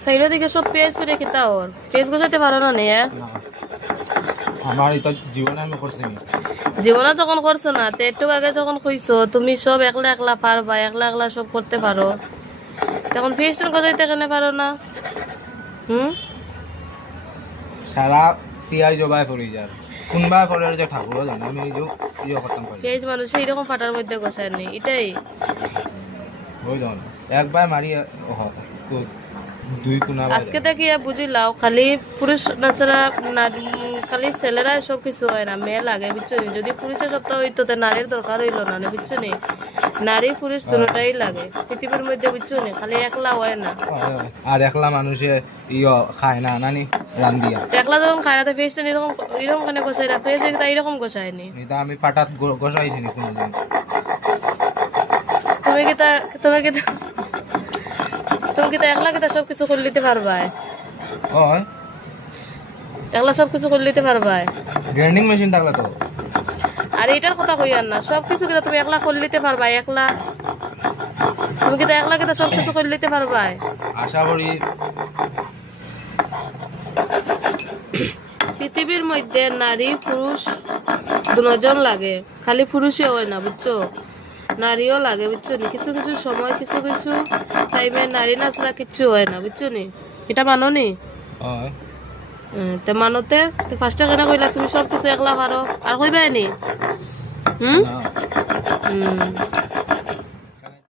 সাইডের দিকে সব পেঁয়াজ করে খেতা ওর পেঁয়াজ গোছাতে পারো না নিয়ে না আমার এটা জীবনে আমি করছি নি। জীবনে যখন করছো না তো একটু আগে যখন কইছো তুমি সব একলা একলা পারবা একলা একলা সব করতে পারো তখন পেঁয়াজ গোছাইতে কেন পারো না হুম সারা পিয়াই জবাই পড়ি যার কোনবা করে যে ঠাকুরও জানে আমি এই যে ইয়ে করতাম পারি পেঁয়াজ মানুষ এইরকম ফাটার মধ্যে গোছায় নি এটাই ওই ধরুন একবার মারি তো দুই কোনা আজকে থেকে বুঝিলাও খালি পুরুষ নাচারা খালি ছেলেরা সব কিছু হয় না মেয়ে লাগে বুঝছো নি? যদি পুরুষের সপ্তাহ হইতো তো নারীর দরকার হইলো না বুঝছো নি নারী পুরুষ দুটোটাই লাগে পৃথিবীর মধ্যে বুঝছো নি খালি একলা হয় না আর একলা মানুষে ইয়ে খায় না নানি রান্দিয়া তো একলা যখন খায় না তো ফেসটা এরকম এরকম খানে গোছাই না ফেস একটা এরকম গোছায়নি এটা আমি পাটাত গোসাইছি নি কোনোদিন তুমি কি তা তুমি কি তা তুমি কি তা একলা কি তা সব কিছু করে নিতে পারবা ওই একলা সব কিছু করে নিতে পারবা গ্রাইন্ডিং মেশিন থাকলে তো আর এটার কথা কই আর না সব কিছু কিনা তুমি একলা করে নিতে পারবা একলা তুমি কি তা একলা কিনা সব কিছু করে নিতে পারবা আশা করি পৃথিবীর মধ্যে নারী পুরুষ দুজন লাগে খালি পুরুষই হয় না বুঝছো নারীও লাগে বুঝছো নি কিছু কিছু সময় কিছু কিছু টাইমে নারী না ছাড়া কিচ্ছু হয় না বুঝছো নি এটা মানো নি ওই তে মানতে ফার্স্টে কেন কইলা তুমি সব কিছু একলা পারো আর কইবাই নি হুম না হুম